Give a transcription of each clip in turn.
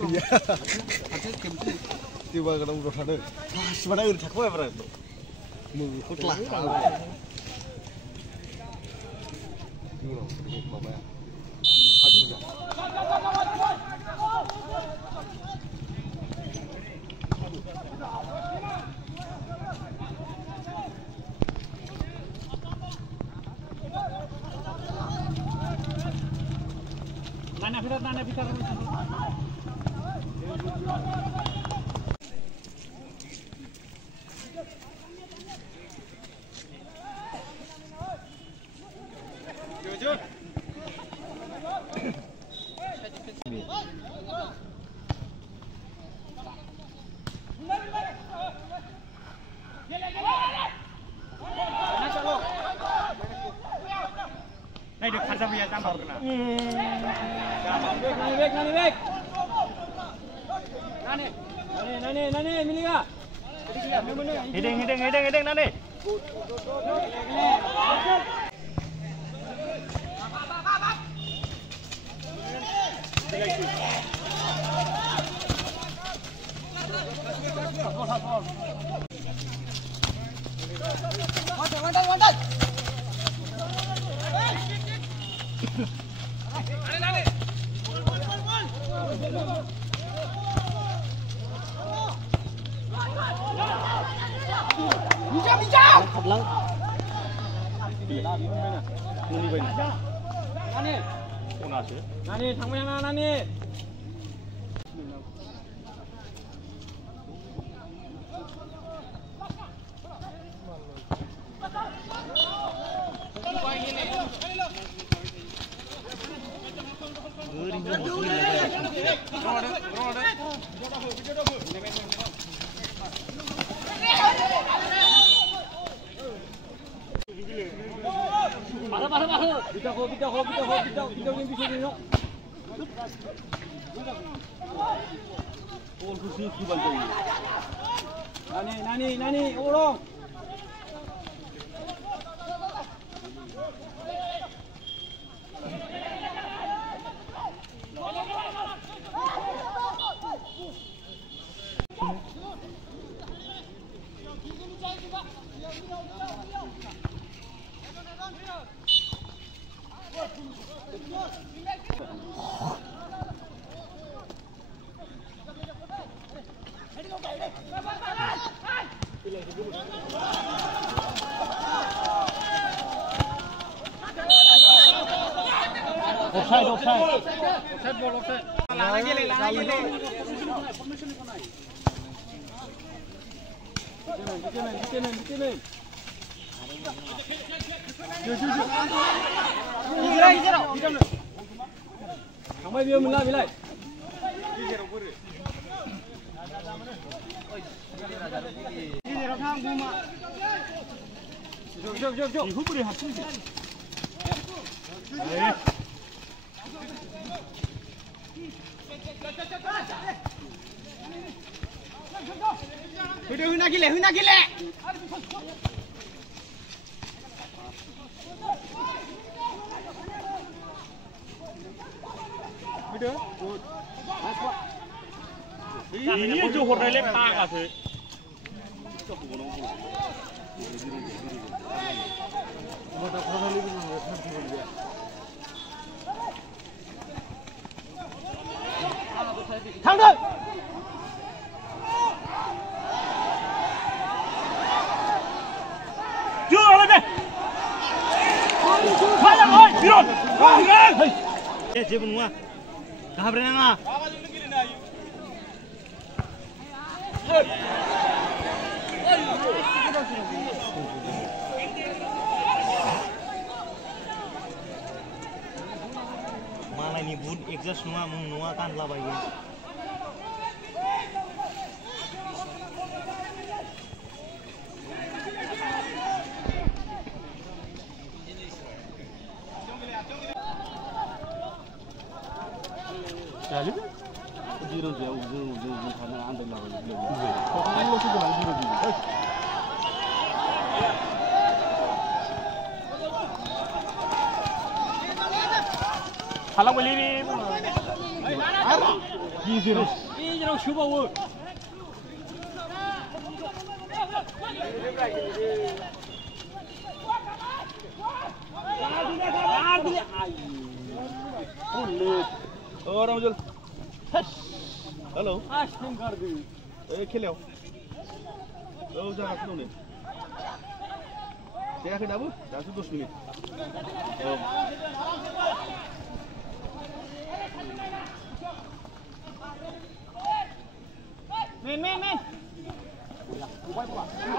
Iya. Tiba kadang udah ada. Sebenarnya udah cakep ya berarti. Mengikut lah. Ini loh, sedikit mama ya. Aduh ya. Nana fitar. Jujur. Này được khăn ra bia tam bảo kena. Nani, Miliga. Hiding, Nani. Wantan. Nani. Bijak. Thật lắm. Nani, thằng mày Nani. Bahu. Kita yang bisa ni no. Oh, khusus di bantu. Nani, orang. Offside ball. Lagi le. Bikin. Jujur. Hijrah. Sampai dia bilai. Hijrah thang guma. Jom. Ibu beri hati. Huna gile. Ini जो हो रहा है ताका से thắng được chưa lên đây phải rồi đi rồi dia benua kah berenang mana ini bun exhaust nuah kan lah bayi Jadi, zero karena anda lawan zero. Kalau sudah zero. Halang beli ni. गेजेराव सोबावो रामजल हेलौ खेलायाव औ जागासिनो दं जायाखै दाबो दासो 10 मिनिट औ men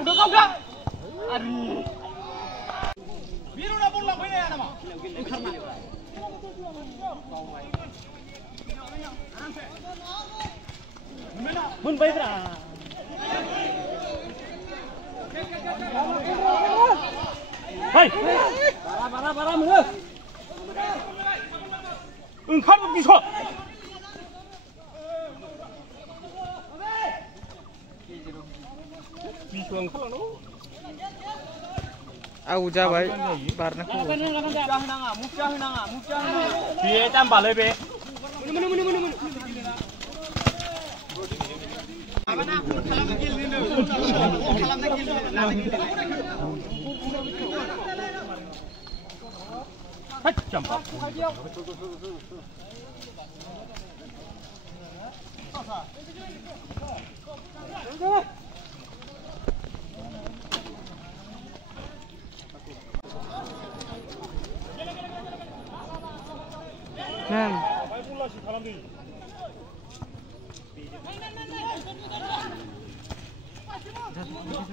udah Ari biru na bola fainya nama oंखारना मोनबाय ब्रा हाय बारा मोनो ओंखार बिस Aku jabai barna ku. Dia tambah lebih.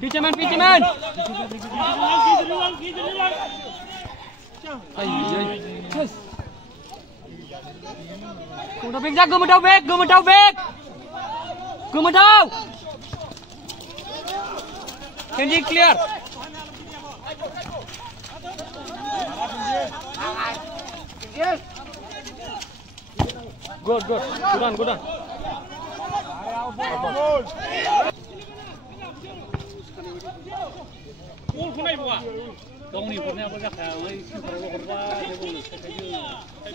Pinjaman. Udah bek, gemedau bek. Gemedau. Kenji clear. Good. Good. Gol khunai buka. Gaवनि हरनायाबो जाखाया किपाराबो हरबाय बल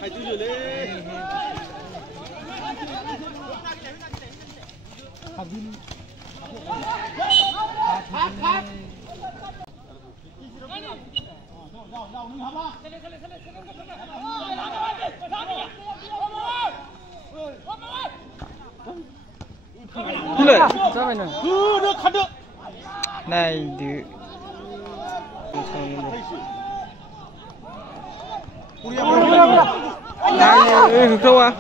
थाइजौलै Naik kau ah.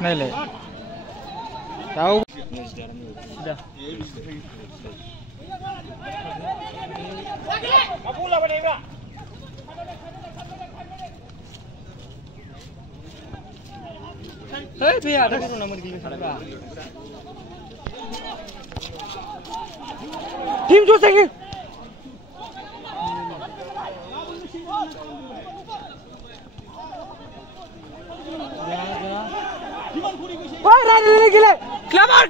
Này lệ. Đâu? Sudah. Bola pada Ibra. Hei, biar ada kan nama di sana. Tim Jose ni. Wah, rani gila. Glamour.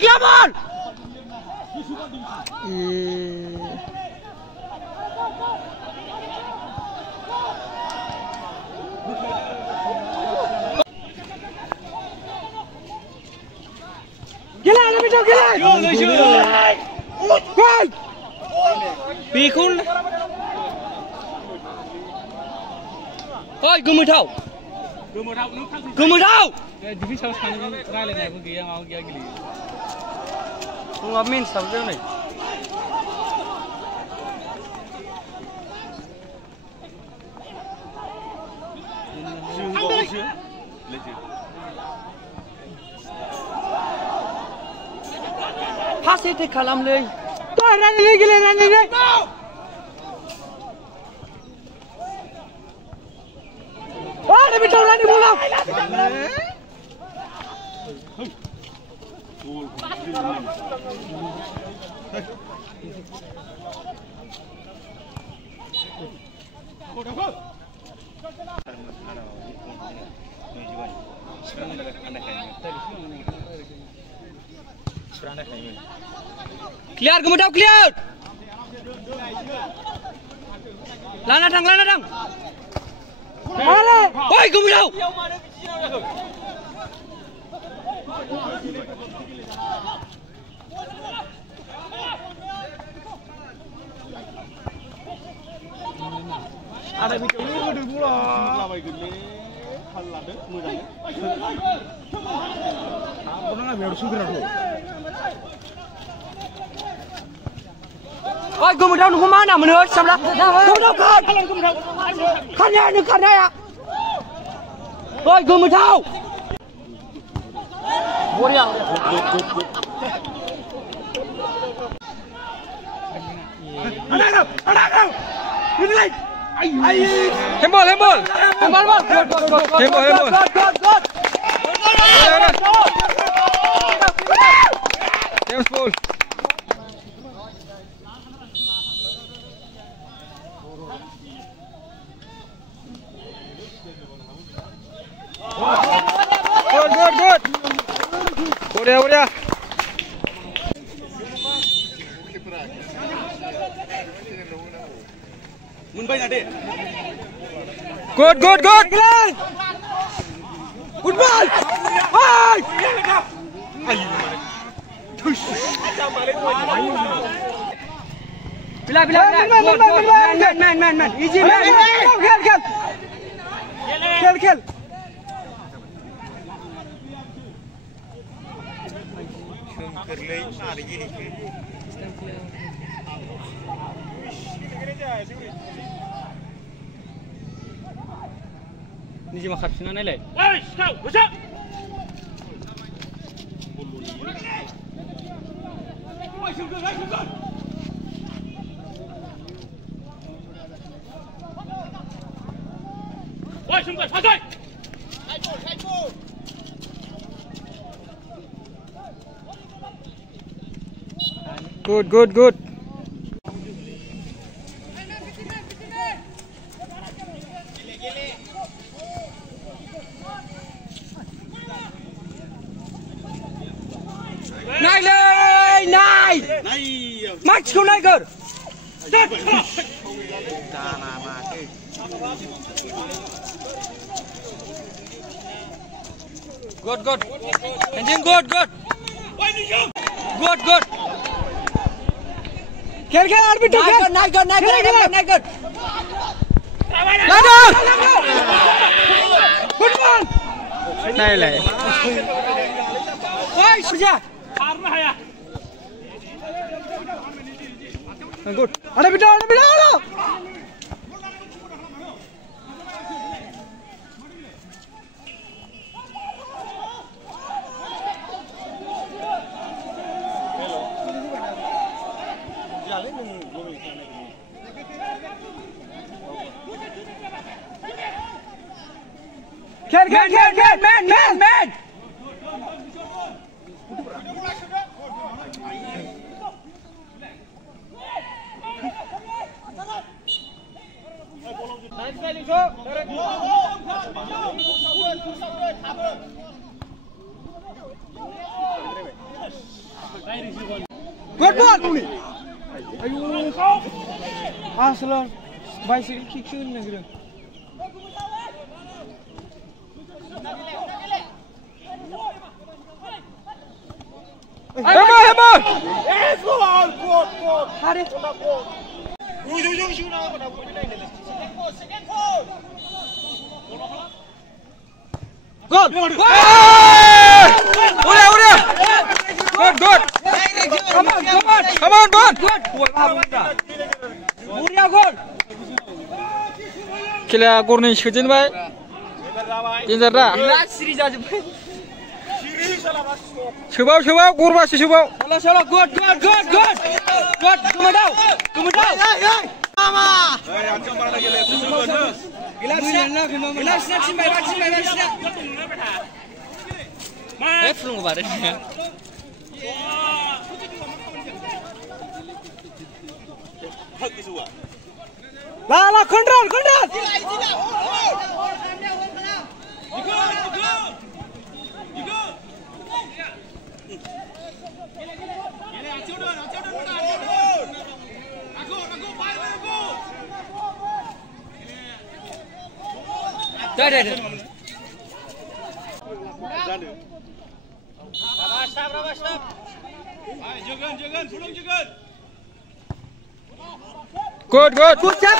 Gila, lebih jauh gila. Gol. Pikul. Oi, gemuk tau. Gomodaw. Divi saus kanan रायलायनायबो गैया माबा गैया गेलेयो Bunga min sabda नै Fasete kalamलै रायलायनाय गेले रायलायनाय Ada betul lagi bola. Clear, Gomodaw clear. Lana dang. Oi, Gomodaw. Ada bicara ni ada pula. Lawai gini, hal ada, mudah. Apa nak biar sugar tu? Oi, Gomodaw nu mana menurut samla? Gomodaw kan. Kan ya. Oi, Gomodaw. Boria. Ada. Ini. Hembol. Good. James ball. Good. Boria. Munbai nade. Good. Good ball. Hai. Bila. Man. Easy man. Khel. Ni cuma kapsinan nilai. Good. Naik. Match kau naik kau. Good. Engine good. Khel arbiter khel. Naik good. Ladang. Good ball. Naik lagi. Oi, sudah. Good. Ada bida. Man. Good ball. Ayo. Aslan. Bicycle kick shoot negeri. Hembol. Yes, goal. Hari. Ujung shoot nak pada boleh ni. Second goal. Gol. Udah. Good. Come on, Bon. Good. Udah gol. Kira kurni şucun bay. Jinjarda. Last series aja. Coba, kurbaşı coba. Salah. Good. Kemudian. Mama. Gelas nak simpai. Belum kemarin. Lala, control. Dah. Stop. Ayo, jangan, pulang jangan. Good. Push up.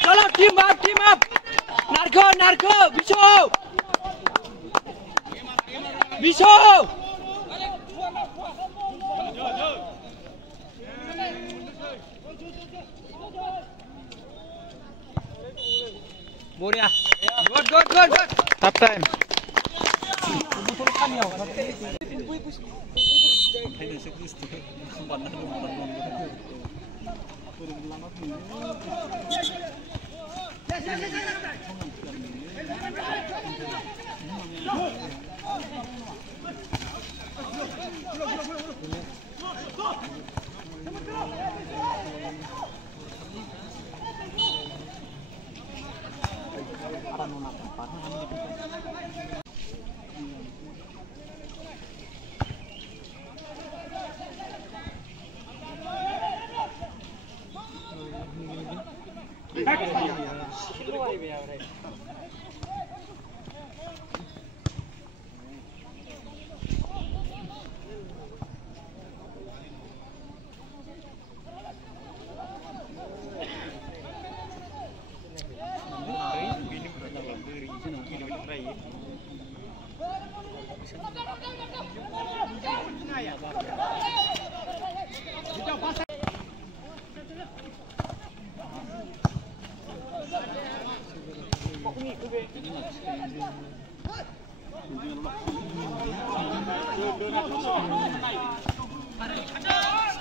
Chalo, team up. Narko. Bisho. Boria. Good. Half time.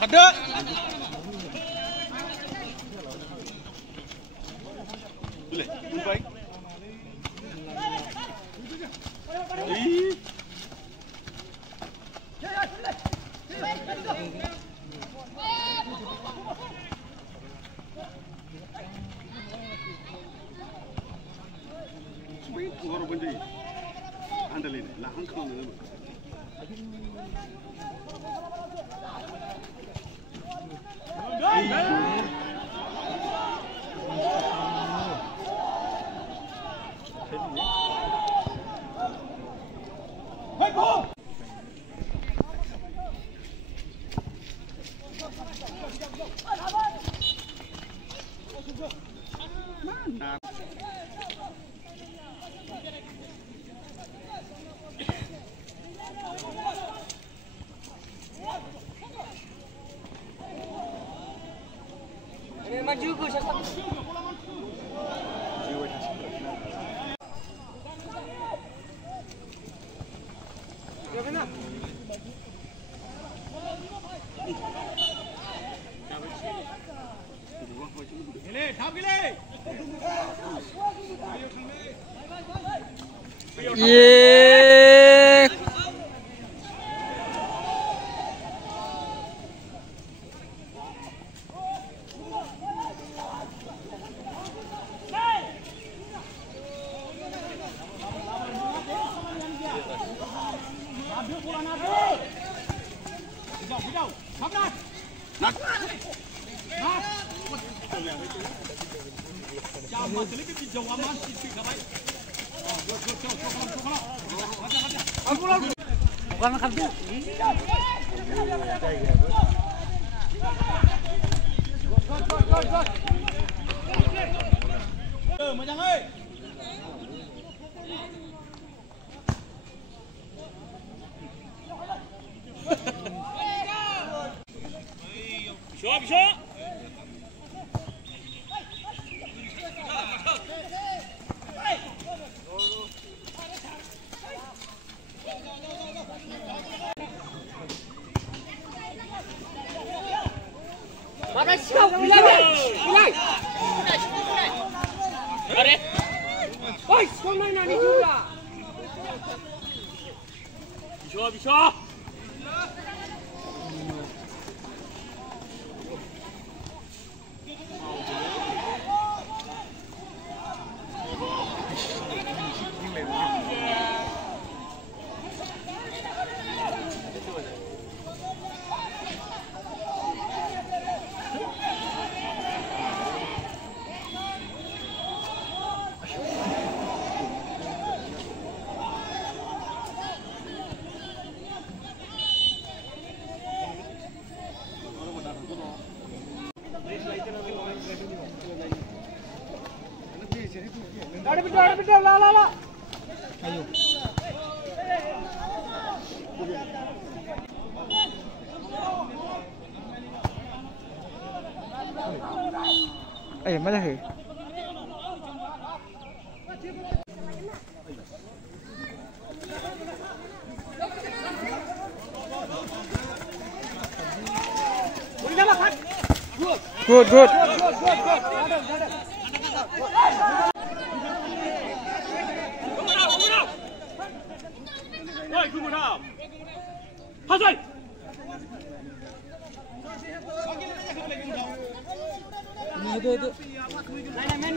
Ada. Boleh, baik. Baru benda ini, andalin, lahan kau ni. Maju ke siapa? Yeah. Bukan kerja. 比说。把他笑回来，回来。来，喂，从哪里出的？比说。Ada betul, lah. Ayo. Mana ke? Good. Oi, kumur ham. Hasai. Itu. Main.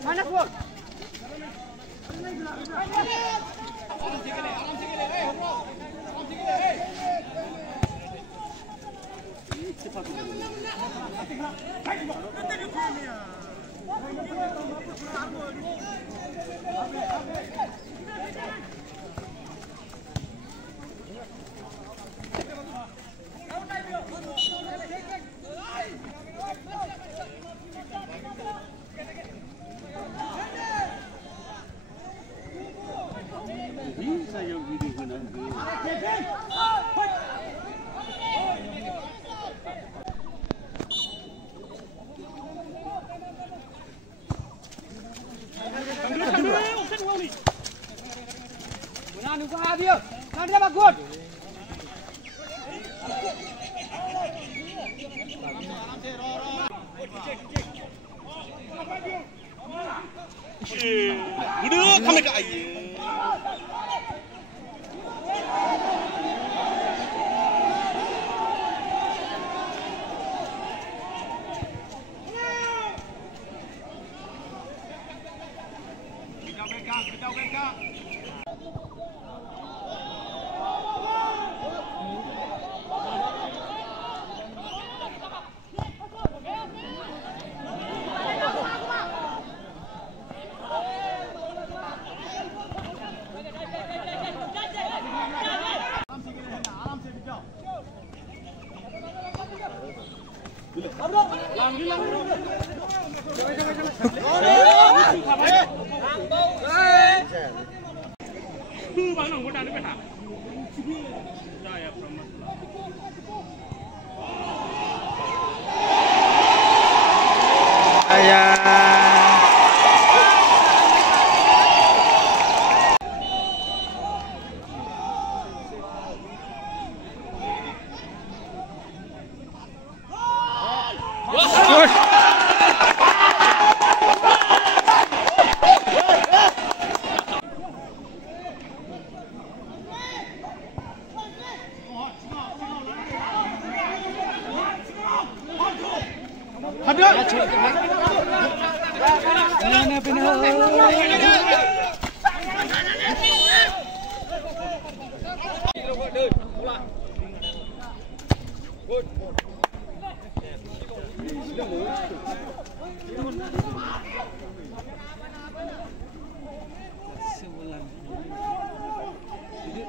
Mana gol? Dia bagus. Udah, kami ke air. Kita.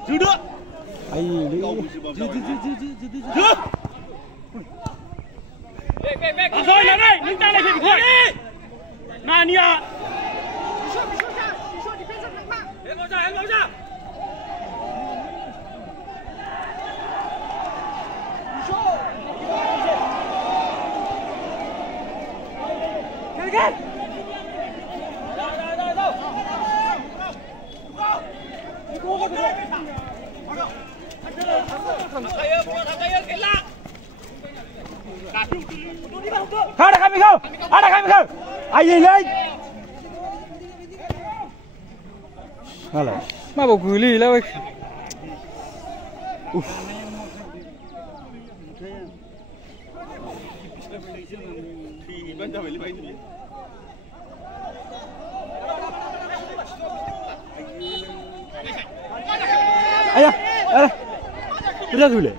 Duduk. Ayo. Duduk. Baik. Asal lari, minta lagi kuat. Nania. Bisa defense nak. Hello ja. Bisa. Ada kami kau. Ai gì lên. Halo. Mà bảo gửi lì đâu ấy. Ayah, udah dulu.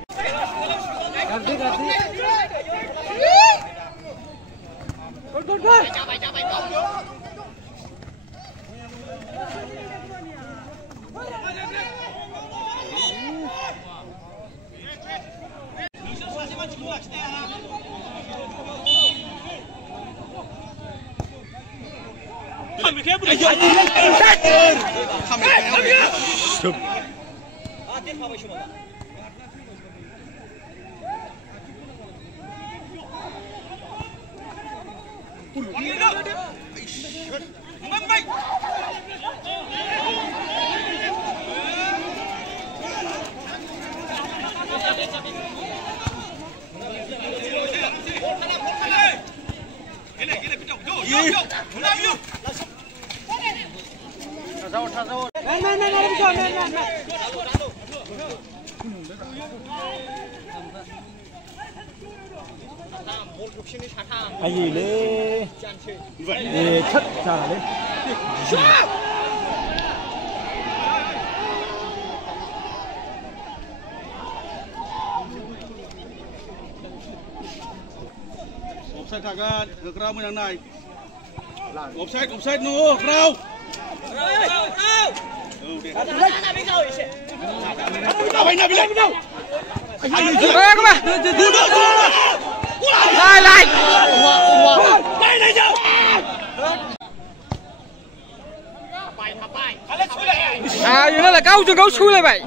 Ai gì đấy? Thất ra đấy. Offside kagak, gerak menang naik. Offside nu, kerau. Các bạn. Lại. À, như là câu trường câu chui lại vậy.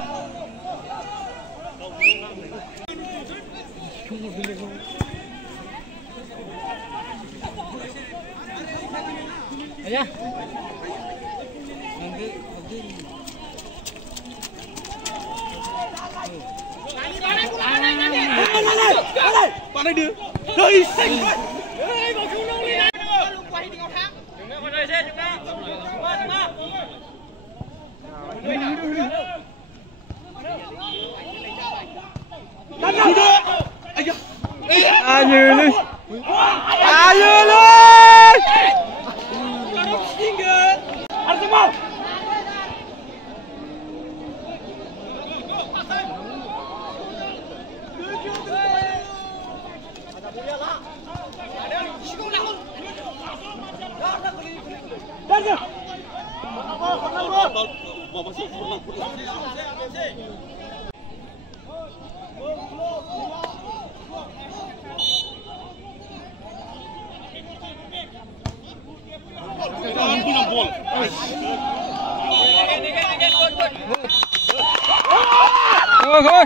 Nhá. Bạn này đưa. Đây xanh. Như lên. Như lên. Thôi.